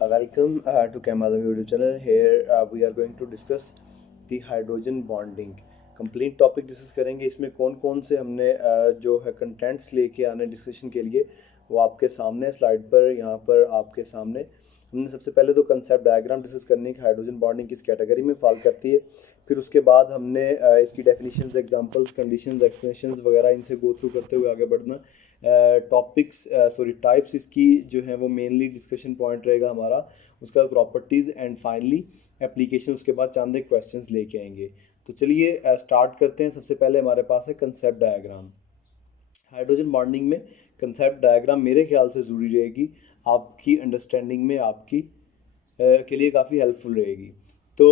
Welcome to Kemalam YouTube channel. Here we are going to discuss the hydrogen bonding. Complete topic discuss करेंगे. इसमें कौन कौन से हमने जो है कंटेंट्स लेके आने डिस्कशन के लिए वो आपके सामने स्लाइड पर यहाँ पर आपके सामने. हमने सबसे पहले तो कंसेप्ट डायग्राम डिस्कस करनी कि हाइड्रोजन बॉन्डिंग किस कैटेगरी में फॉल करती है. फिर उसके बाद हमने इसकी डेफिनेशंस, एग्जांपल्स, कंडीशंस, एक्सप्लेनेशंस वगैरह इनसे गो थ्रू करते हुए आगे बढ़ना. टाइप्स इसकी जो है वो मेनली डिस्कशन पॉइंट रहेगा हमारा. उसका प्रॉपर्टीज़ एंड फाइनली एप्लीकेशन. उसके बाद चंद एक क्वेश्चंस लेके आएंगे. तो चलिए स्टार्ट करते हैं. सबसे पहले हमारे पास है कंसेप्ट डायग्राम. हाइड्रोजन बॉन्डिंग में कंसेप्ट डायग्राम मेरे ख्याल से ज़रूरी रहेगी, आपकी अंडरस्टैंडिंग में आपकी के लिए काफ़ी हेल्पफुल रहेगी. तो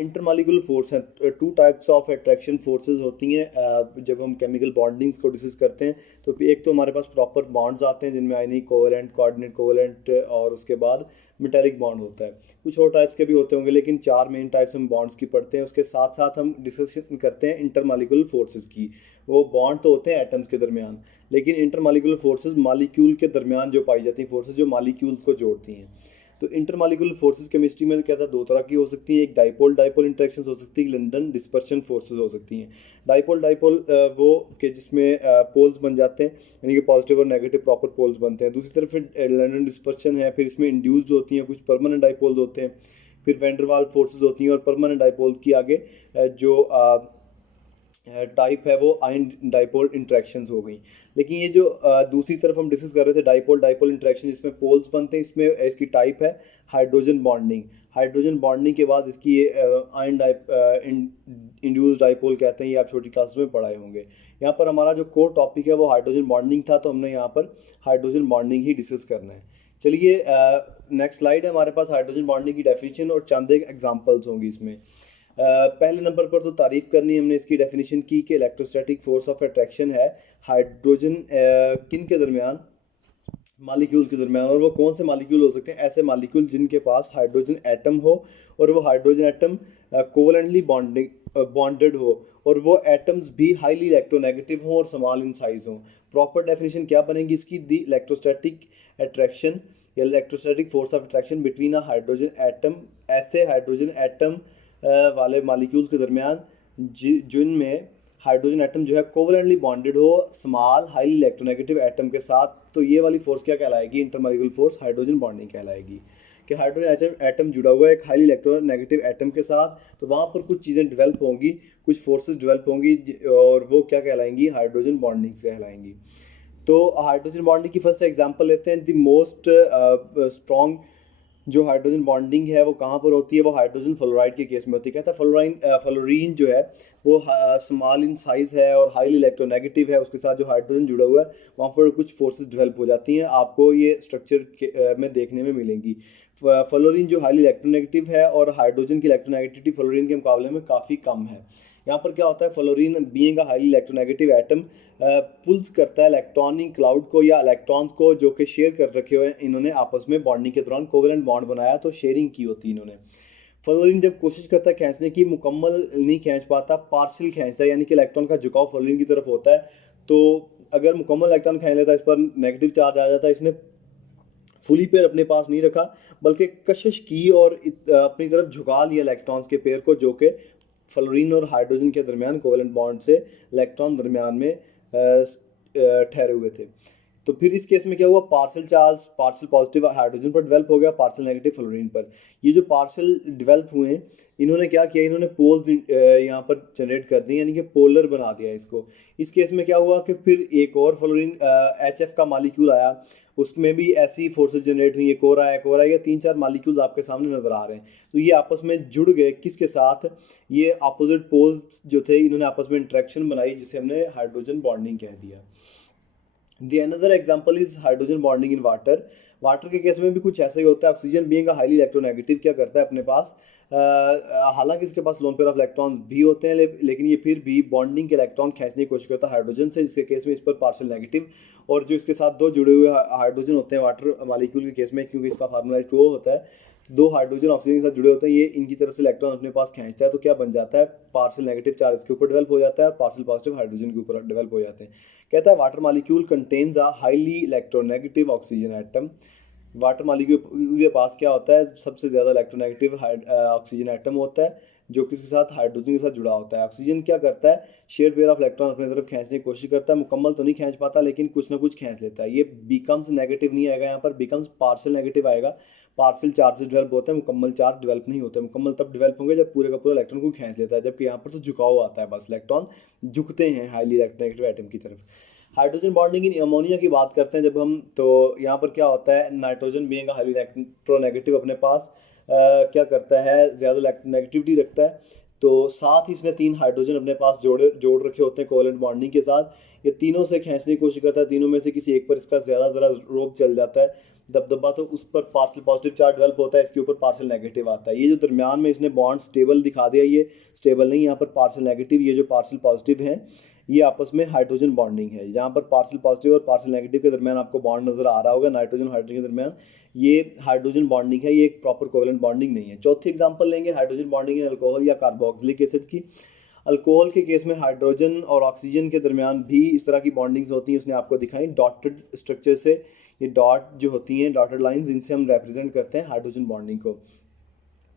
इंटरमॉलिक्यूलर फोर्स हैं. Two types of attraction forces होती हैं जब हम केमिकल बॉन्डिंग्स को डिस्कस करते हैं. तो एक तो हमारे पास प्रॉपर बॉन्ड्स आते हैं जिनमें आयनिक कोवेलेंट, कोऑर्डिनेट कोवेलेंट और उसके बाद मेटालिक बॉन्ड होता है. कुछ और टाइप्स के भी होते होंगे लेकिन चार मेन टाइप्स हम बॉन्ड्स की पढ़ते हैं. उसके साथ साथ हम डिस्कशन करते हैं इंटरमॉलिक्यूलर फोर्सेस की. वो बॉन्ड तो होते हैं एटम्स के दरमियान, लेकिन इंटरमॉलिक्यूलर फोर्सेस मॉलिक्यूल के दरमियान जो पाई जाती हैं फोर्सेस जो मॉलिक्यूल्स को जोड़ती हैं. तो इंटरमॉलिक्यूलर फोर्सेस केमिस्ट्री में क्या था, दो तरह की हो सकती है. एक डाइपोल डाइपोल इंटरेक्शंस हो सकती है, लंडन डिस्पर्शन फोर्सेस हो सकती हैं. डाइपोल डाइपोल वो कि जिसमें पोल्स बन जाते हैं, यानी कि पॉजिटिव और नेगेटिव प्रॉपर पोल्स बनते हैं. दूसरी तरफ फिर लंडन डिस्पर्शन है. फिर इसमें इंड्यूस्ड होती हैं, कुछ परमानेंट डाइपोल्स होते हैं. फिर वैंडरवाल फोर्सेस होती हैं और परमानेंट डाइपोल्स की आगे जो टाइप है वो आयन डाइपोल इंटरेक्शंस हो गई. लेकिन ये जो दूसरी तरफ हम डिस्कस कर रहे थे डाइपोल डाइपोल इंटरेक्शन जिसमें पोल्स बनते हैं, इसमें इसकी टाइप है हाइड्रोजन बॉन्डिंग. हाइड्रोजन बॉन्डिंग के बाद इसकी ये आयन इंड्यूस्ड डाइपोल कहते हैं. ये आप छोटी क्लासेस में पढ़ाए होंगे. यहाँ पर हमारा जो कोर टॉपिक है वो हाइड्रोजन बॉन्डिंग था, तो हमने यहाँ पर हाइड्रोजन बॉन्डिंग ही डिस्कस करना है. चलिए नेक्स्ट स्लाइड है हमारे पास हाइड्रोजन बॉन्डिंग की डेफिनेशन और चंद एक एग्जांपल्स होंगी इसमें. पहले नंबर पर तो तारीफ करनी हमने इसकी डेफिनेशन की कि इलेक्ट्रोस्टैटिक फोर्स ऑफ अट्रैक्शन है हाइड्रोजन किन के दरमियान, मालिक्यूल के दरमियान. और वो कौन से मालिक्यूल हो सकते हैं, ऐसे मालिक्यूल जिनके पास हाइड्रोजन एटम हो और वो हाइड्रोजन एटम कोवलेंटली बॉन्डेड हो और वो एटम्स भी हाईली इलेक्ट्रोनेगेटिव हों और स्मॉल इन साइज हों. प्रॉपर डेफिनेशन क्या बनेगी इसकी, दी इलेक्ट्रोस्टैटिक अट्रैक्शन या electrostatic force of attraction between a hydrogen atom. ऐसे हाइड्रोजन एटम वाले मालिक्यूल्स के दरमियान जिनमें हाइड्रोजन एटम जो है कोवलेंटली बॉन्डेड हो स्मॉल हाईली इलेक्ट्रोनेगेटिव एटम के साथ. तो ये वाली फोर्स क्या कहलाएगी, इंटरमॉलिक्यूलर फोर्स हाइड्रोजन बॉन्डिंग कहलाएगी. कि हाइड्रोजन एटम जुड़ा हुआ है एक हाईली इलेक्ट्रोनेगेटिव एटम के साथ, तो वहाँ पर कुछ चीज़ें डेवलप होंगी, कुछ फोर्सेस डेवलप होंगी और वो क्या कहलाएंगी, हाइड्रोजन बॉन्डिंग कहलाएंगी. तो हाइड्रोजन बॉन्डिंग की फर्स्ट एग्जांपल लेते हैं. द मोस्ट स्ट्रॉन्ग जो हाइड्रोजन बॉन्डिंग है वो कहाँ पर होती है, वो हाइड्रोजन फ्लोराइड के केस में होती है. कहता है फ्लोरीन जो है वो स्मॉल इन साइज है और हाईली इलेक्ट्रोनेगेटिव है. उसके साथ जो हाइड्रोजन जुड़ा हुआ है वहाँ पर कुछ फोर्सेस डेवलप हो जाती हैं, आपको ये स्ट्रक्चर में देखने में मिलेंगी. फ्लोरीन जो हाईली इलेक्ट्रोनेगेटिव है और हाइड्रोजन की इलेक्ट्रोनेगेटिविटी फ्लोरीन के मुकाबले में काफ़ी कम है. यहाँ पर क्या होता है, fluorine being a highly electronegative atom pulls करता है इलेक्ट्रॉनिक क्लाउड को या इलेक्ट्रॉन्स को जो कि शेयर कर रखे हुए हैं इन्होंने आपस में बॉन्डिंग के दौरान कोवेलेंट बॉन्ड बनाया, तो शेयरिंग की होती है इन्होंने. फ्लोरीन जब कोशिश करता है खींचने की, मुकम्मल नहीं खींच पाता, पार्शियल खींचता है, यानी कि इलेक्ट्रॉन का झुकाव फ्लोरीन की तरफ होता है. तो अगर मुकम्मल इलेक्ट्रॉन खींच लेता है इस पर नेगेटिव चार्ज आ जाता है. इसने फुली पेयर अपने पास नहीं रखा बल्कि कशिश की और अपनी तरफ झुका लिया इलेक्ट्रॉन्स के पेयर को, जो कि फ्लोरीन और हाइड्रोजन के दरमियान कोवेलेंट बॉन्ड से इलेक्ट्रॉन दरमियान में ठहरे हुए थे. तो फिर इस केस में क्या हुआ, partial charge partial positive hydrogen पर डेवलप हो गया, पार्शियल नेगेटिव फ्लोरीन पर. ये जो पार्शियल डेवलप हुए हैं इन्होंने क्या किया, इन्होंने पोल्स यहाँ पर जनरेट कर दिए, यानी कि पोलर बना दिया इसको. इस केस में क्या हुआ कि फिर एक और फ्लोरीन HF का मालिक्यूल आया, उसमें भी ऐसी फोर्सेस जनरेट हुई, एक और आया, एक और आया. तीन चार मालिक्यूल्स आपके सामने नजर आ रहे हैं. तो ये आपस में जुड़ गए किसके साथ, ये अपोजिट पोल्स जो थे इन्होंने आपस में इंट्रैक्शन बनाई जिसे हमने हाइड्रोजन बॉन्डिंग कह दिया. The another example is hydrogen bonding in water. Water के केस में भी कुछ ऐसा ही होता है. ऑक्सीजन बीइंग हाईली इलेक्ट्रोनेगेटिव क्या करता है अपने पास, हालांकि इसके पास लोन पेयर ऑफ इलेक्ट्रॉन्स भी होते हैं लेकिन ये फिर भी बॉन्डिंग के इलेक्ट्रॉन खींचने की कोशिश करता है हाइड्रोजन से, जिसके केस में इस पर पार्शियल नेगेटिव. और जो इसके साथ दो जुड़े हुए हाइड्रोजन होते हैं वाटर मालिक्यूल के केस में, क्योंकि इसका फार्मूला H2O होता है, दो हाइड्रोजन ऑक्सीजन के साथ जुड़े होते हैं, ये इनकी तरफ से इलेक्ट्रॉन अपने पास खींचता है. तो क्या बन जाता है, पार्शियल नेगेटिव चार्ज इसके ऊपर डेवलप हो जाता है और पार्शियल पॉजिटिव हाइड्रोजन के ऊपर डेवलप हो जाते हैं. कहता है water molecule contains a highly electronegative oxygen atom water molecule के पास क्या होता है, सबसे ज़्यादा इलेक्ट्रोनेगेटिव ऑक्सीजन एटम होता है जो किसके साथ, हाइड्रोजन के साथ जुड़ा होता है। ऑक्सीजन क्या करता है, शेयर पेयर ऑफ इलेक्ट्रॉन अपनी तरफ खींचने की कोशिश करता है, मुकम्मल तो नहीं खींच पाता लेकिन कुछ ना कुछ खींच लेता है। ये बिकम्स नेगेटिव नहीं आएगा, यहाँ पर बिकम्स पार्शियल नेगेटिव आएगा। पार्शियल चार्जेस डेवलप होते हैं, मुकम्मल चार्ज डेवलप नहीं होते। मुकम्मल तब डेवलप होंगे जब पूरे का पूरा इलेक्ट्रॉन को खींच लेता है, जबकि यहाँ पर तो झुकाव आता है, बस इलेक्ट्रॉन झुकते हैं हाईली इलेक्ट्रोनेगेटिव एटम की तरफ। हाइड्रोजन बॉन्डिंग इन अमोनिया की बात करते हैं जब हम, तो यहाँ पर क्या होता है, नाइट्रोजन बीइंग हाईली इलेक्ट्रोनेगेटिव अपने पास क्या करता है, ज़्यादा नेगेटिविटी रखता है, तो साथ ही इसने 3 हाइड्रोजन अपने पास जोड़ रखे होते हैं कोवेलेंट बॉन्डिंग के साथ। ये तीनों से खींचने की कोशिश करता है, तीनों में से किसी एक पर इसका ज़रा रोक चल जाता है, दबदबा, तो उस पर पार्शियल पॉजिटिव चार्ज डेवलप होता है, इसके ऊपर पार्शियल नेगेटिव आता है। ये जो दरमियान में इसने बॉन्ड स्टेबल दिखा दिया, ये स्टेबल नहीं, यहाँ पर पार्शियल नेगेटिव, ये जो पार्शियल पॉजिटिव हैं ये आपस में हाइड्रोजन बॉन्डिंग है। जहाँ पर पार्शियल पॉजिटिव और पार्शियल नेगेटिव के दरमियान आपको बॉन्ड नजर आ रहा होगा, नाइट्रोजन हाइड्रोजन के दरमियान, ये हाइड्रोजन बॉन्डिंग है, ये एक प्रॉपर कोवेलेंट बॉन्डिंग नहीं है। चौथी एग्जांपल लेंगे हाइड्रोजन बॉन्डिंग इन अल्कोहल या कार्बोक्सिलिक एसिड की। अल्कोहल के केस में हाइड्रोजन और ऑक्सीजन के दरमियान भी इस तरह की बॉन्डिंग्स होती हैं, उसने आपको दिखाई डॉटेड स्ट्रक्चर से। ये डॉट जो होती हैं, डॉटेड लाइंस, इनसे हम रिप्रेजेंट करते हैं हाइड्रोजन बॉन्डिंग को।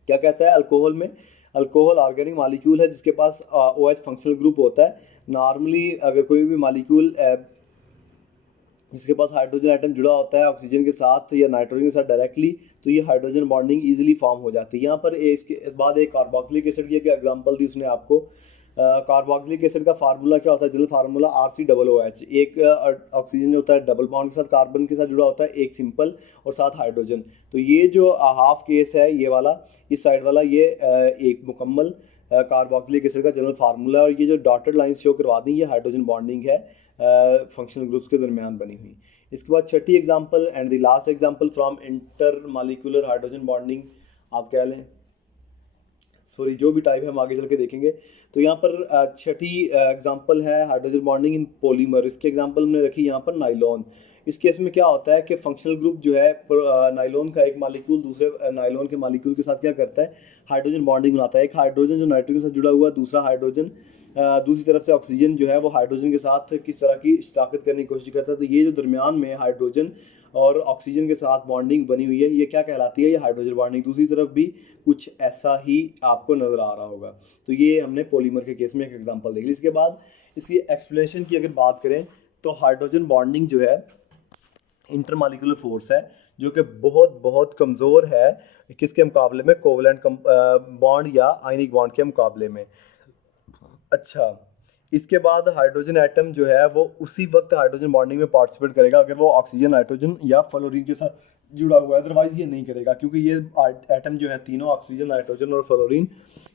क्या कहता है अल्कोहल में, अल्कोहल ऑर्गेनिक मॉलिक्यूल है जिसके पास OH फंक्शनल ग्रुप होता है। नॉर्मली अगर कोई भी मॉलिक्यूल जिसके पास हाइड्रोजन एटम जुड़ा होता है ऑक्सीजन के साथ या नाइट्रोजन के साथ डायरेक्टली, तो ये हाइड्रोजन बॉन्डिंग इजीली फॉर्म हो जाती है। यहाँ पर इसके बाद एक कार्बोक्सिलिक एसिड की एग्जांपल दी उसने आपको। कार्बोक्सिलिक एसिड का फार्मूला क्या होता है, जनरल फार्मूला RCOOH। एक ऑक्सीजन जो होता है डबल बॉन्ड के साथ कार्बन के साथ जुड़ा होता है, एक सिंपल और साथ हाइड्रोजन। तो ये जो हाफ केस है ये वाला, इस साइड वाला, ये एक मुकम्मल कार्बोक्सिलिक एसिड का जनरल फार्मूला। और ये जो डॉटेड लाइन शो करवा दी, ये हाइड्रोजन बॉन्डिंग है फंक्शनल ग्रुप्स के दरमियान बनी हुई। इसके बाद छठी example and the last example from inter molecular hydrogen bonding, आप कह लें, सॉरी, जो भी टाइप है हम आगे चल के देखेंगे। तो यहाँ पर छठी एग्जांपल है हाइड्रोजन बॉन्डिंग इन पॉलीमर। इसकी एग्जांपल हमने रखी यहाँ पर नाइलॉन। इस केस में क्या होता है कि फंक्शनल ग्रुप जो है नाइलॉन का एक मॉलिक्यूल दूसरे नाइलॉन के मॉलिक्यूल के साथ क्या करता है, हाइड्रोजन बॉन्डिंग बनाता है। एक हाइड्रोजन जो नाइट्रोजन के साथ जुड़ा हुआ है, दूसरा हाइड्रोजन दूसरी तरफ से ऑक्सीजन जो है वो हाइड्रोजन के साथ किस तरह की शराकत करने की कोशिश करता है। तो ये जो दरमियान में हाइड्रोजन और ऑक्सीजन के साथ बॉन्डिंग बनी हुई है, ये क्या कहलाती है, ये हाइड्रोजन बॉन्डिंग। दूसरी तरफ भी कुछ ऐसा ही आपको नज़र आ रहा होगा। तो ये हमने पॉलीमर के केस में एक एग्जांपल देख ली। इसके बाद इसकी एक्सप्लेनेशन की अगर बात करें तो हाइड्रोजन बॉन्डिंग जो है इंटरमॉलिक्यूलर फोर्स है जो कि बहुत बहुत कमज़ोर है किसके मुकाबले में, कोवलेंट बॉन्ड या आयनिक बॉन्ड के मुकाबले में। अच्छा, इसके बाद हाइड्रोजन एटम जो है वो उसी वक्त हाइड्रोजन बॉन्डिंग में पार्टिसिपेट करेगा अगर वो ऑक्सीजन, नाइट्रोजन या फ्लोरीन के साथ जुड़ा हुआ है, अदरवाइज ये नहीं करेगा, क्योंकि ये एटम जो है तीनों, ऑक्सीजन, नाइट्रोजन और फ्लोरीन,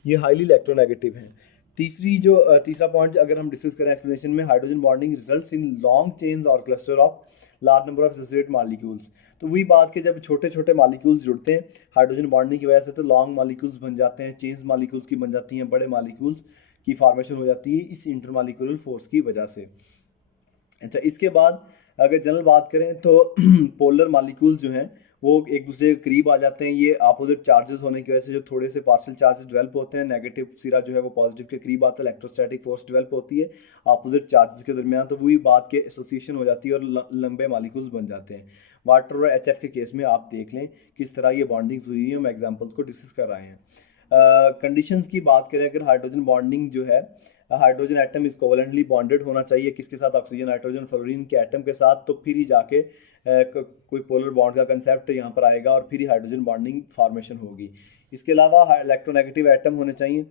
ये हाईली इलेक्ट्रोनेगेटिव हैं। तीसरा पॉइंट अगर हम डिस्कस करें एक्सप्लेनेशन में, hydrogen bonding results in long chains और cluster of large number of associated molecules. तो वही बात कि जब छोटे छोटे मॉलिक्यूल्स जुड़ते हैं हाइड्रोजन बॉन्डिंग की वजह से, तो लॉन्ग मॉलिक्यूल्स बन जाते हैं, चेन्स मॉलिक्यूल्स की बन जाती हैं, बड़े मॉलिक्यूल्स की फॉर्मेशन हो जाती है इस इंटरमॉलिक्यूलर फोर्स की वजह से। अच्छा, इसके बाद अगर जनरल बात करें तो पोलर मॉलिक्यूल्स जो हैं वो एक दूसरे के करीब आ जाते हैं। ये अपोजिट चार्जेस होने की वजह से जो थोड़े से पार्शियल चार्जेस डेवलप होते हैं, नेगेटिव सिरा जो है वो पॉजिटिव के करीब आता है, इलेक्ट्रोस्टैटिक फोर्स डेवलप होती है अपोजिट चार्जेस के दरमियान। तो वही बात के एसोसिएशन हो जाती है और लंबे मॉलिक्यूल्स बन जाते हैं। वाटर और HF के केस में आप देख लें किस तरह ये बॉन्डिंग्स हुई है, हम एग्जाम्पल्स को डिस्कस कर रहे हैं। कंडीशंस की बात करें अगर हाइड्रोजन बॉन्डिंग जो है, hydrogen atom is covalently bonded होना चाहिए किसके साथ, ऑक्सीजन, नाइट्रोजन, फ्लोरीन के एटम के साथ, तो फिर ही जाके कोई पोलर बॉन्ड का कंसेप्ट यहाँ पर आएगा और फिर ही हाइड्रोजन बॉन्डिंग फॉर्मेशन होगी। इसके अलावा इलेक्ट्रोनेगेटिव एटम होने चाहिए।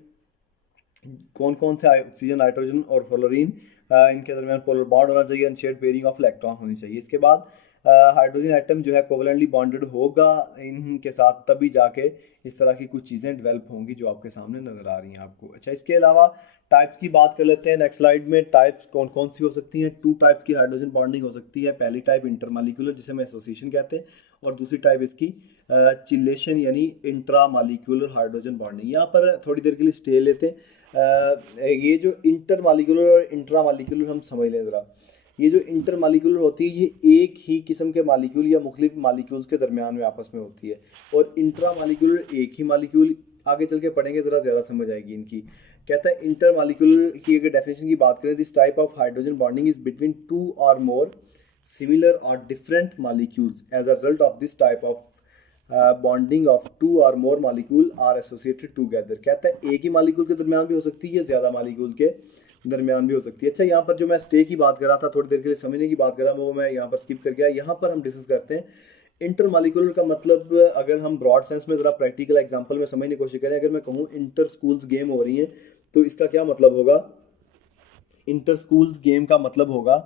कौन कौन से, ऑक्सीजन, नाइट्रोजन और फ्लोरीन, इनके दरमियान पोलर बॉन्ड होना चाहिए, अनशेयर्ड पेयरिंग ऑफ इलेक्ट्रॉन होनी चाहिए। इसके बाद हाइड्रोजन एटम जो है कोवलेंटली बॉन्डेड होगा इनके साथ, तभी जाके इस तरह की कुछ चीज़ें डेवलप होंगी जो आपके सामने नज़र आ रही हैं आपको। अच्छा, इसके अलावा टाइप्स की बात कर लेते हैं नेक्स्ट स्लाइड में। टाइप्स कौन कौन सी हो सकती हैं? 2 टाइप्स की हाइड्रोजन बॉन्डिंग हो सकती है। पहली टाइप इंटरमॉलिक्यूलर जिसे हम एसोसिएशन कहते हैं, और दूसरी टाइप इसकी चिलेशन यानी इंट्रामॉलिक्यूलर हाइड्रोजन बॉन्डिंग। यहाँ पर थोड़ी देर के लिए स्टे लेते हैं। ये जो इंटरमॉलिक्यूलर और इंट्रामॉलिक्यूलर हम समझ लें ज़रा। ये जो इंटरमॉलिक्यूलर होती है ये एक ही किस्म के मॉलिक्यूल या मुख्तलिफ मॉलिक्यूल्स के दरमियान में आपस में होती है, और इंट्रामॉलिक्यूलर एक ही मॉलिक्यूल, आगे चल के पढ़ेंगे ज़रा ज़्यादा समझ आएगी इनकी। कहता है इंटरमॉलिक्यूलर की अगर डेफिनेशन की बात करें, this type of hydrogen bonding is between 2 और मोर similar or different molecules as a result of this type of bonding of two or more molecule are associated together। कहता है एक ही मालिक्यूल के दरमियान भी हो सकती है, ज़्यादा मालिक्यूल के दरमियान भी हो सकती है। अच्छा, यहाँ पर जो मैं स्टे की बात कर रहा था, थोड़ी देर के लिए समझने की बात कर रहा था, वो मैं यहाँ पर स्किप कर गया। यहाँ पर हम डिस्कस करते हैं इंटर मालिक्यूलर का मतलब। अगर हम ब्रॉड सेंस में ज़रा प्रैक्टिकल एग्जांपल में समझने की कोशिश करें, अगर मैं कहूँ इंटर स्कूल्स गेम हो रही है, तो इसका क्या मतलब होगा? इंटर स्कूल्स गेम का मतलब होगा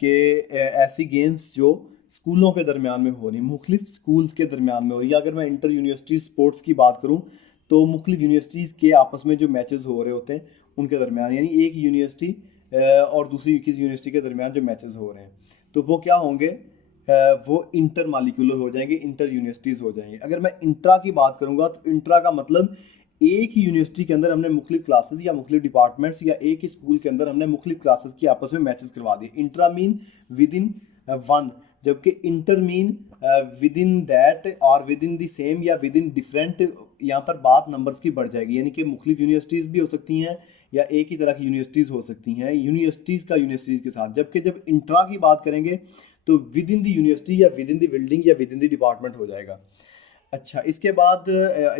कि ऐसी गेम्स जो स्कूलों के दरमियान में हो रही, मुख्तलिफ स्कूल्स के दरमियान में हो रही। या अगर मैं इंटर यूनिवर्सिटी स्पोर्ट्स की बात करूं, तो मुख्तलिफ यूनिवर्सिटीज़ के आपस में जो मैचेस हो रहे होते हैं उनके दरमियान, यानी एक यूनिवर्सिटी और दूसरी किसी यूनिवर्सिटी के दरमियान जो मैचेस हो रहे हैं, तो वो क्या होंगे? वो इंटर मालिकुलर हो जाएंगे, इंटर यूनिवर्सिटीज़ हो जाएंगे। अगर मैं इंट्रा की बात करूँगा, तो इंट्रा का मतलब एक ही यूनिवर्सिटी के अंदर हमने मुख्तलिफ क्लासेस या मुख्तलिफ डिपार्टमेंट्स या एक ही स्कूल के अंदर हमने मुख्तलिफ क्लासेस की आपस में मैचेस करवा दिए। Intra mean within one, जबकि inter mean within that और विद इन द सेम या विद इन डिफरेंट। यहाँ पर बात नंबर्स की बढ़ जाएगी, यानी कि मुख्तलिफ यूनिवर्सिटीज़ भी हो सकती हैं या एक ही तरह की यूनिवर्सिटीज़ हो सकती हैं, यूनिवर्सिटीज़ का यूनिवर्सिटीज़ के साथ। जबकि जब इंट्रा की बात करेंगे तो विद इन द यूनिवर्सिटी या विद इन द बिल्डिंग या विद इन द डिपार्टमेंट हो जाएगा। अच्छा, इसके बाद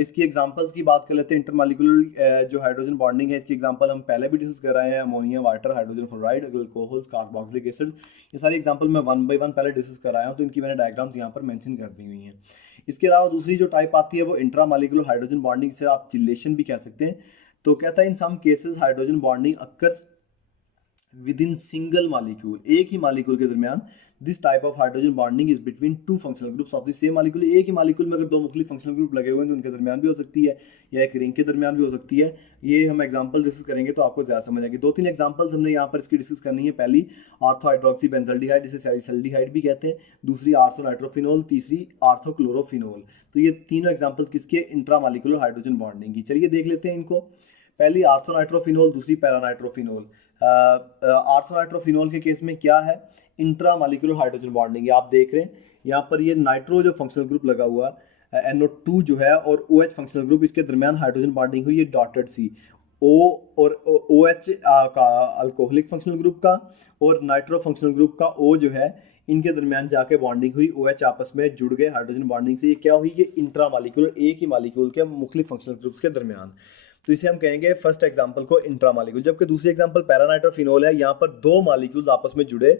इसकी एग्जांपल्स की बात कर लेते हैं। इंटरमॉलिक्यूलर जो हाइड्रोजन बॉन्डिंग है, इसकी एग्जांपल हम पहले भी डिस्कस कर रहे हैं। Ammonia water, hydrogen fluoride, alcohols, carboxylic acid, ये सारी एग्जांपल मैं वन बाय वन पहले डिस्कस कर आया हूँ, तो इनकी मैंने डायग्राम्स यहाँ पर मेंशन कर दी हुई हैं। इसके अलावा दूसरी जो टाइप आती है वो इंट्रामॉलिक्यूलर हाइड्रोजन बॉन्डिंग, से आप चिलेशन भी कह सकते हैं। तो कहता है in some cases hydrogen bonding occurs within single molecule, एक ही मालिक्यूल के दरमियान। This type of hydrogen bonding is between two functional groups of the same molecule. एक ही मालिक्यूल में अगर दो मुख्तलिफ फंक्शनल ग्रुप लगे हुए हैं तो उनके दरमियान भी हो सकती है, या एक रिंग के दरमियान भी हो सकती है। ये हम एग्जांपल डिस्कस करेंगे तो आपको ज़्यादा समझ आएगी। दो तीन एग्जांपल्स हमने यहाँ पर इसकी डिस्कस करनी है। पहली आर्थो हाइड्रोक्सी बेंजल्डिहाइड, जिसे सैलिसल्डिहाइड भी कहते हैं। दूसरी आर्थो नाइट्रोफिनोल, तीसरी आर्थो क्लोरोफिनोल। तो ये तीनों एग्जाम्पल्स किसके? इंट्रामॉलिक्यूलर हाइड्रोजन बॉन्डिंग की। चलिए देख लेते हैं इनको। पहली आर्थो नाइट्रोफिनोल, दूसरी पैरानाइट्रोफिनोल। आर्थोनाइट्रोफिनोल के केस में क्या है? Intramolecular hydrogen bonding. आप देख रहे हैं यहाँ पर ये नाइट्रो जो फंक्शनल ग्रुप लगा हुआ NO2 जो है और OH फंक्शनल ग्रुप, इसके दरमियान हाइड्रोजन बॉन्डिंग हुई है डॉटेड सी। O और OH का अल्कोहलिक फंक्शनल ग्रुप का और नाइट्रो फंक्शनल ग्रुप का O जो है, इनके दरमियान जाके बॉन्डिंग हुई, OH आपस में जुड़ गए हाइड्रोजन बॉन्डिंग से। ये क्या हुई? ये इंट्रामॉलिक्यूलर, एक ही मॉलिक्यूल के मुख्तलिफ फंक्शनल ग्रुप्स के दरमियान। तो इसे हम कहेंगे फर्स्ट एग्जांपल को इंट्रामॉलिक्यूल। जबकि दूसरी एग्जांपल पैरानाइट्रोफिनोल है। यहाँ पर दो मॉलिक्यूल्स आपस में जुड़े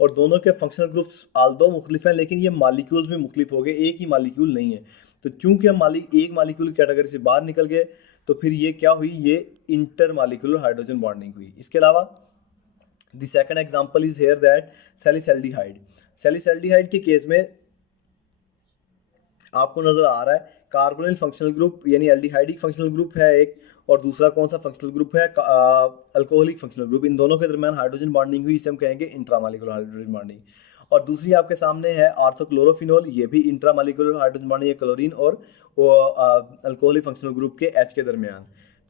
और दोनों के फंक्शनल ग्रुप्स आल्दो मुख्तलिफ हैं, लेकिन ये मॉलिक्यूल्स में मुख्तलिफ हो गए, एक ही मॉलिक्यूल नहीं है। तो चूंकि हम एक मॉलिक्यूल की कैटेगरी से बाहर निकल गए, तो फिर ये क्या हुई? ये इंटरमॉलिक्यूलर हाइड्रोजन बॉन्डिंग हुई। इसके अलावा the second example is here that salicylaldehyde. Salicylaldehyde के केस में आपको नजर आ रहा है कार्बोनिल फंक्शनल ग्रुप, यानी एल्डिहाइडिक फंक्शनल ग्रुप है एक, और दूसरा कौन सा फंक्शनल ग्रुप है? Alcoholic functional group. इन दोनों के दरमियान हाइड्रोजन बॉन्डिंग हुई, इसे हम कहेंगे इंट्रामॉलिक्यूलर हाइड्रोजन बॉन्डिंग। और दूसरी आपके सामने है आर्थोक्लोरोफिनोल, ये भी इंट्रामॉलिक्यूलर हाइड्रोजन बॉन्डिंग है क्लोरीन और अल्कोहलिक फंक्शनल ग्रुप के H के दरमियान।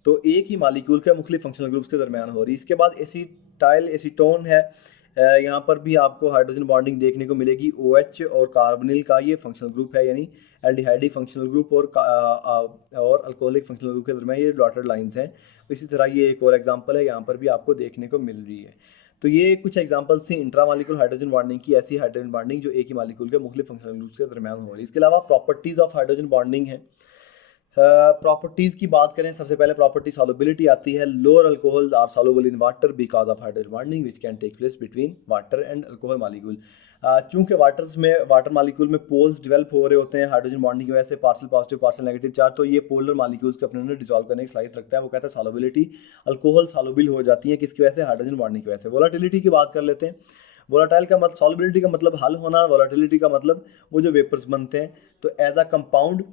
तो एक ही मॉलिक्यूल के मुख्तलिफ फंक्शनल ग्रुप्स के दरमियान हो रही है। इसके बाद एसिटाइल एसीटोन है, यहाँ पर भी आपको हाइड्रोजन बॉन्डिंग देखने को मिलेगी। OH और कार्बोनिल का ये फंक्शनल ग्रुप है, यानी एल्डिहाइडिक फंक्शनल ग्रुप और अल्कोहलिक फंक्शनल ग्रुप के दरमियान ये डॉटेड लाइंस हैं। इसी तरह ये एक और एग्जांपल है, यहाँ पर भी आपको देखने को मिल रही है। तो ये कुछ एग्जांपल्स थी इंट्रामॉलिक्यूलर हाइड्रोजन बॉन्डिंग की, ऐसी हाइड्रोजन बॉन्डिंग जो एक ही मॉलिक्यूल के मुख्तलिफ फंक्शनल ग्रुप्स के दरमियान हो रही है। इसके अलावा प्रॉपर्टीज ऑफ हाइड्रोजन बॉन्डिंग है। प्रॉपर्टीज की बात करें, सबसे पहले प्रॉपर्टी सॉल्युबिलिटी आती है। Lower alcohols are soluble in water because of hydrogen bonding which can take place between water and alcohol molecule. चूंकि वाटर मॉलिक्यूल में पोल्स डेवलप हो रहे होते हैं हाइड्रोजन बॉन्डिंग की वजह से, partial positive partial negative charge, तो ये पोलर मॉलिक्यूल्स को अपने अंदर डिसॉल्व करने की सलाहियत रखता है। वो कहता है सॉल्युबिलिटी। अल्कोहल सॉल्युबल हो जाती है किसकी वजह से? हाइड्रोजन बॉन्डिंग की वजह से। वोलाटिलिटी की बात कर लेते हैं। वोलाटाइल का मतलब, सॉल्युबिलिटी का मतलब हल होना, वोलाटिलिटी का मतलब वो जो वेपर्स बनते हैं। तो as a compound,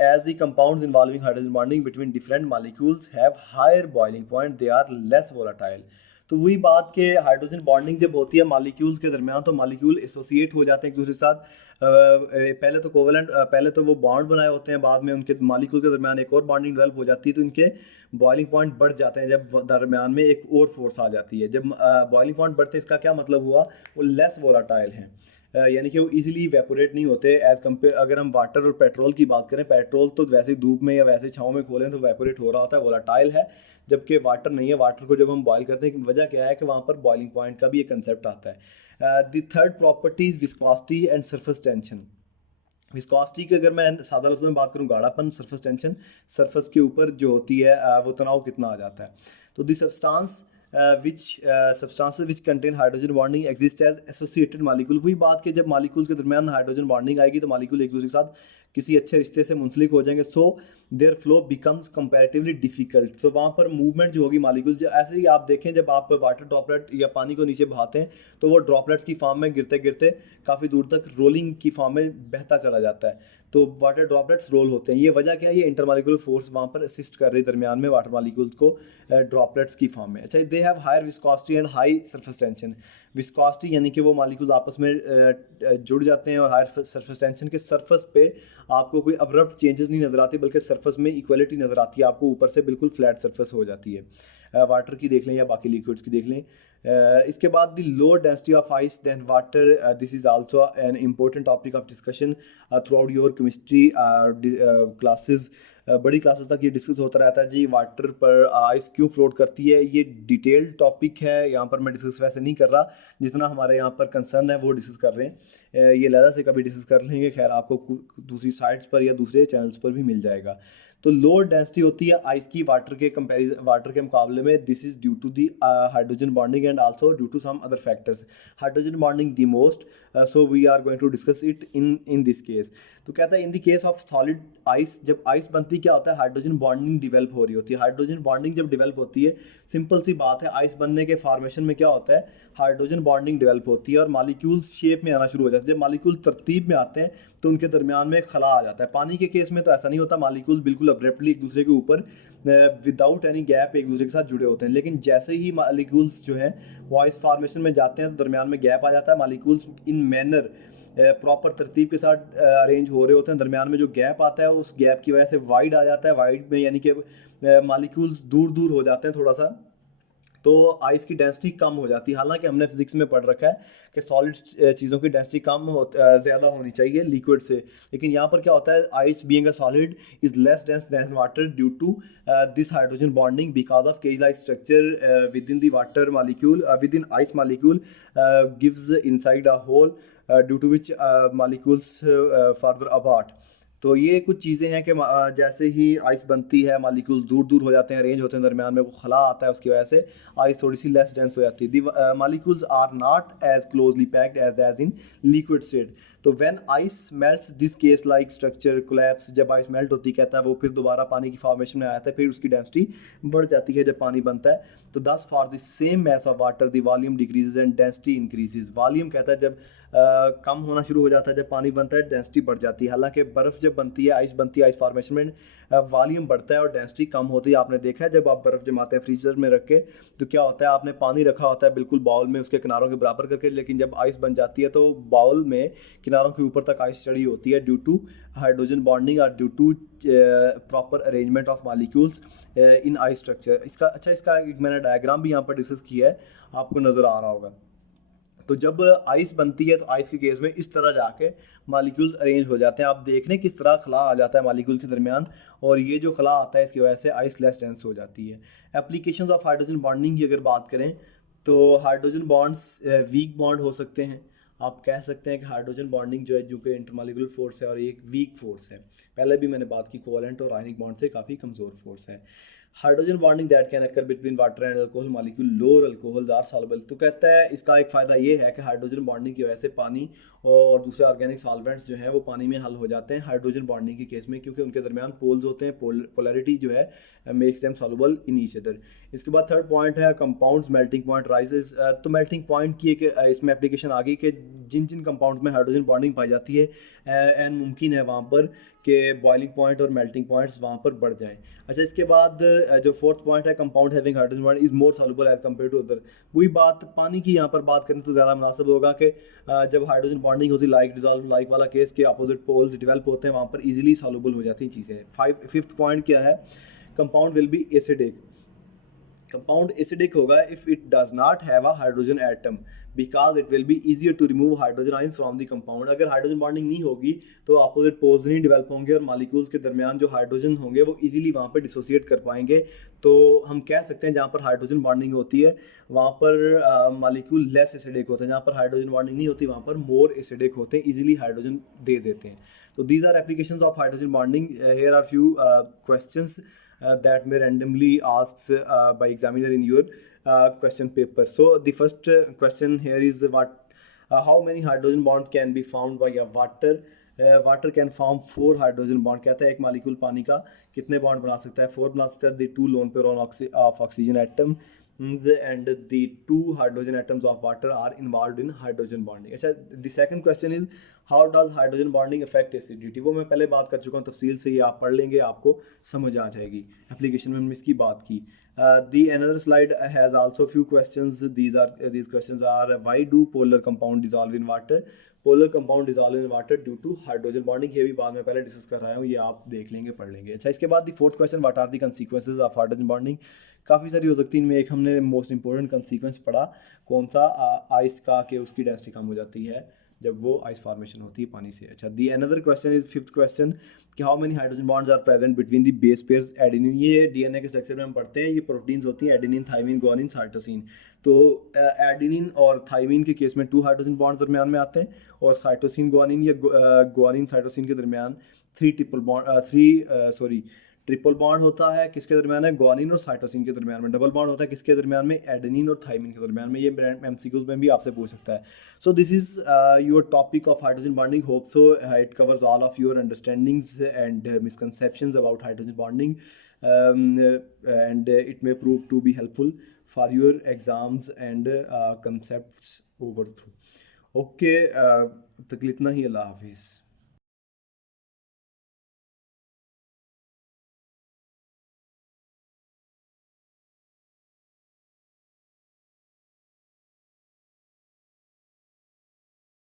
as the compounds involving hydrogen bonding between different molecules have higher boiling point, they are less volatile। तो वही बात कि हाइड्रोजन बॉन्डिंग जब होती है मॉलिक्यूल्स के दरमियान, तो मॉलिक्यूल एसोसिएट हो जाते हैं एक दूसरे के साथ। पहले तो कोवेलेंट, पहले तो वो बॉन्ड बनाए होते हैं, बाद में उनके मॉलिक्यूल के दरमियान एक और बॉन्डिंग डेवलप हो जाती है, तो इनके बॉइलिंग पॉइंट बढ़ जाते हैं जब दरमियान में एक और फोर्स आ जाती है। जब बॉइलिंग पॉइंट बढ़ते हैं, इसका क्या मतलब हुआ? वो लेस वोलाटाइल हैं। यानी कि वो इजीली इवेपोरेट नहीं होते एज कम्पेयर। अगर हम वाटर और पेट्रोल की बात करें, पेट्रोल तो वैसे ही धूप में या वैसे छाँव में खोलें तो इवेपोरेट हो रहा होता है, वोलाटाइल है, जबकि वाटर नहीं है। वाटर को जब हम बॉयल करते हैं, वजह क्या है कि वहाँ पर बॉइलिंग पॉइंट का भी एक कंसेप्ट आता है। The third property is viscosity and surface tension. Viscosity की अगर मैं सादा लफ्ज़ों में बात करूँ, गाढ़ापन, सरफेस टेंशन, सरफेस के ऊपर जो होती है वो तनाव कितना आ जाता है। तो दी substances which contain hydrogen bonding exist as associated molecule। वही बात कि जब मालिक्यूल के दरमियान हाइड्रोजन बॉन्डिंग आएगी तो मालिक्यूल एक दूसरे के साथ किसी अच्छे रिश्ते से मुंसलिक हो जाएंगे, so their flow becomes comparatively difficult. तो वहाँ पर मूवमेंट जो होगी मालिक्यूल, ऐसे ही आप देखें जब आप वाटर ड्रॉपलेट या पानी को नीचे बहाते हैं तो वो ड्रॉपलेट्स की फॉर्म में गिरते गिरते काफ़ी दूर तक रोलिंग की फॉर्म में बहता चला जाता है। तो वाटर ड्रॉपलेट्स रोल होते हैं। ये वजह क्या है? ये इंटरमॉलिक्यूलर फोर्स वहाँ पर असिस्ट कर रही है दरमियान में वाटर मॉलिक्यूल्स को ड्रॉपलेट्स की फॉर्म में। अच्छा, they have higher viscosity and high surface tension. Viscosity यानी कि वो मॉलिक्यूल्स आपस में जुड़ जाते हैं, और हायर सरफेस टेंशन के सरफेस पे आपको कोई अब्रप्ट चेंजेस नहीं नजर आती, बल्कि सरफेस में इक्वलिटी नजर आती है आपको, ऊपर से बिल्कुल फ्लैट सरफेस हो जाती है। वाटर की देख लें या बाकी लिक्विड्स की देख लें। इसके बाद the lower density of ice than water, this is also an important topic of discussion throughout your chemistry classes. बड़ी क्लासेस तक ये डिस्कस होता रहता है जी, वाटर पर आइस क्यों फ्लोट करती है। ये डिटेल्ड टॉपिक है, यहाँ पर मैं डिस्कस वैसे नहीं कर रहा, जितना हमारे यहाँ पर कंसर्न है वो डिस्कस कर रहे हैं। ये लहदा से कभी डिस्कस कर लेंगे, खैर आपको दूसरी साइट्स पर या दूसरे चैनल्स पर भी मिल जाएगा। तो लोअर डेंसिटी होती है आइस की वाटर के मुकाबले में। This is due to the hydrogen bonding and also due to some other factors. Hydrogen bonding the most, so we are going to discuss it in this case. तो कहता है in the case of solid ice, जब ice बनती क्या होता है, hydrogen bonding develop हो रही होती है। हाइड्रोजन बॉन्डिंग जब डिवेल्प होती है, सिंपल सी बात है, आइस बनने के फॉर्मेशन में क्या होता है, हाइड्रोजन बॉन्डिंग डेवलप होती है और मॉलिक्यूल्स शेप में आना शुरू हो जाते हैं। जब मॉलिक्यूल तरतीब में आते हैं तो उनके दरमियान में खला आ जाता है। पानी के केस में तो ऐसा नहीं होता, मॉलिक्यूल बिल्कुल अब्रप्टली एक दूसरे के ऊपर विदाउट एनी गैप एक दूसरे के साथ जुड़े होते हैं। लेकिन जैसे ही मॉलिक्यूल्स जो हैं वो आइस फॉर्मेशन में जाते हैं तो दरमियान में गैप आ जाता है। मॉलिक्यूल्स इन मैनर प्रॉपर तरतीब के साथ अरेंज हो रहे होते हैं, दरमियान में जो गैप आता है उस गैप की वजह से वाइड आ जाता है। वाइड में यानी कि मॉलिक्यूल्स दूर दूर हो जाते हैं थोड़ा सा, तो आइस की डेंसिटी कम हो जाती है। हालांकि हमने फिजिक्स में पढ़ रखा है कि सॉलिड चीज़ों की डेंसिटी ज़्यादा होनी चाहिए लिक्विड से, लेकिन यहाँ पर क्या होता है, ice being a solid is less dense than water due to this hydrogen bonding because of cage like structure within the water molecule within ice molecule gives inside a hole due to which molecules further apart. तो ये कुछ चीज़ें हैं कि जैसे ही ice बनती है molecule दूर दूर हो जाते हैं, अरेंज होते हैं, दरमियान में वो खला आता है, उसकी वजह से आइस थोड़ी सी लेस डेंस हो जाती है। The molecules are not as closely packed as in liquid state. तो when ice melts this cage like structure collapse, जब आइस मेल्ट होती है, कहता है वो फिर दोबारा पानी की फॉर्मेशन में आता है, फिर उसकी डेंसिटी बढ़ जाती है जब पानी बनता है। तो दस for the same mass of water the volume decreases and density increases. Volume कहता है जब कम होना शुरू हो जाता है, जब पानी बनता है डेंसिटी बढ़ जाती है। हालांकि बर्फ़ जब बनती है, आइस बनती है, आइस फॉर्मेशन में वॉल्यूम बढ़ता है और डेंसिटी कम होती है। आपने देखा है जब आप बर्फ़ जमाते हैं फ्रीजर में रख के तो क्या होता है, आपने पानी रखा होता है बिल्कुल बाउल में उसके किनारों के बराबर करके, लेकिन जब आइस बन जाती है तो बाउल में किनारों के ऊपर तक आइस चढ़ी होती है ड्यू टू हाइड्रोजन बॉन्डिंग और due to proper arrangement of molecules in ice structure. इसका एक मैंने डायग्राम भी यहाँ पर डिस्कस किया है, आपको नज़र आ रहा होगा। तो जब आइस बनती है तो आइस के केस में इस तरह जाके मॉलिक्यूल्स अरेंज हो जाते हैं। आप देख रहे हैं किस तरह खला आ जाता है मॉलिक्यूल के दरमियान, और ये जो खला आता है इसकी वजह से आइस लेस डेंस हो जाती है। एप्लीकेशंस ऑफ हाइड्रोजन बॉन्डिंग की अगर बात करें तो हाइड्रोजन बॉन्ड्स वीक बॉन्ड हो सकते हैं। आप कह सकते हैं कि हाइड्रोजन बॉन्डिंग जो है, जो कि इंटरमॉलिक्यूलर फोर्स है और एक वीक फोर्स है। पहले भी मैंने बात की, कोवेलेंट और आयनिक बॉन्ड से काफ़ी कमज़ोर फोर्स है। Hydrogen bonding that can occur between water and alcohol molecule, lower alcohols are soluble. तो कहता है इसका एक फ़ायदा ये है कि हाइड्रोजन बॉन्डिंग की वजह से पानी और दूसरे ऑर्गेनिक सॉल्वेंट्स जो हैं वो पानी में हल हो जाते हैं हाइड्रोजन बॉन्डिंग के केस में, क्योंकि उनके दरमियान पोल्स होते हैं। पोलैरिटी जो है makes them soluble in each other. इसके बाद थर्ड पॉइंट है कंपाउंड्स मेल्टिंग पॉइंट राइजेस। तो मेल्टिंग पॉइंट की एक इसमें एप्लीकेशन आ गई कि जिन जिन कंपाउंड में हाइड्रोजन बॉन्डिंग पाई जाती है एंड मुमकिन है वहाँ पर कि बॉइलिंग पॉइंट और मेल्टिंग पॉइंट्स वहाँ पर बढ़ जाएं। अच्छा, इसके बाद जो फोर्थ पॉइंट है, compound having hydrogen bond is more soluble as compare to other. वही बात पानी की यहाँ पर बात करें तो ज़्यादा मुनासिब होगा कि जब हाइड्रोजन बॉन्डिंग होती है, लाइक डिजॉल्व लाइक वाला केस के अपोजिट पोल्स डेवलप होते हैं, वहाँ पर ईजिली सॉल्युबल हो जाती हैं चीज़ें। फिफ्थ पॉइंट क्या है, compound will be acidic. Compound acidic होगा if it does not have a hydrogen atom. Because it will be easier to remove hydrogen ions from the compound. अगर हाइड्रोजन बॉन्डिंग नहीं होगी तो अपोजिट पोल्स नहीं develop होंगे और molecules के दरमियान जो हाइड्रोजन होंगे वो इजीली वहाँ पर डिसोसिएट कर पाएंगे। तो हम कह सकते हैं जहाँ पर हाइड्रोजन बॉन्डिंग होती है वहाँ पर मॉलिक्यूल लेस एसिडिक होते हैं, जहाँ पर हाइड्रोजन बॉन्डिंग नहीं होती वहाँ पर मोर एसिडिक होते हैं, इजीली हाइड्रोजन दे देते हैं। तो these are applications of hydrogen bonding. Here are few questions that may randomly asked by examiner in your question paper. So the first question here is how many hydrogen bonds can be formed by a water? Water can form 4 hydrogen bond। कहता है एक molecule पानी का कितने bond बना सकता है? 4 बना सकता है। the 2 lone pair of oxygen atom and the 2 hydrogen atoms of water are involved in hydrogen bonding। अच्छा, the second question is how does hydrogen bonding affect acidity? वो मैं पहले बात कर चुका हूँ तफसील से, ये आप पढ़ लेंगे आपको समझ आ जाएगी। एप्लीकेशन में हमने इसकी बात की। The another slide has also few questions. These questions are why do polar compound dissolve in water? Polar compound dissolve in water due to hydrogen bonding। ये भी बाद में पहले डिस्कस कर रहा हूँ, ये आप देख लेंगे पढ़ लेंगे। अच्छा, इसके बाद the fourth question what are the consequences of hydrogen bonding? काफ़ी सारी हो सकती है, इनमें एक हमने मोस्ट इंपॉर्टेंट कंसीक्वेंस पढ़ा कौन सा, आइस का, कि उसकी डेंसिटी कम हो जाती है जब वो आइस फॉर्मेशन होती है पानी से। अच्छा, the another question is fifth question कि how many hydrogen bonds are present between the base pairs adenine. ये डीएनए के स्ट्रक्चर में हम पढ़ते हैं, ये प्रोटीन्स होती हैं एडेनिन, थाइमिन, गुआनिन, साइटोसिन। तो एडेनिन और थाइमिन के केस में 2 हाइड्रोजन बॉन्ड्स दरमियान में आते हैं और साइटोसिन गुआनिन या गुआनिन साइटोसिन के दरमियान ट्रिपल बॉन्ड होता है। किसके दरमियान है? गुआनिन और साइटोसिन के दरमियान में। डबल बॉन्ड होता है किसके दरमियान में? एडेनिन और थाइमिन के दरमियान में। ये एमसीक्यूज में भी आपसे पूछ सकता है। So this is your topic of hydrogen bonding. Hope so it covers all of your understandings and misconceptions about hydrogen bonding and it may prove to be helpful for your exams and concepts overthrough. Okay, तक इतना ही। अल्लाह हाफिज़।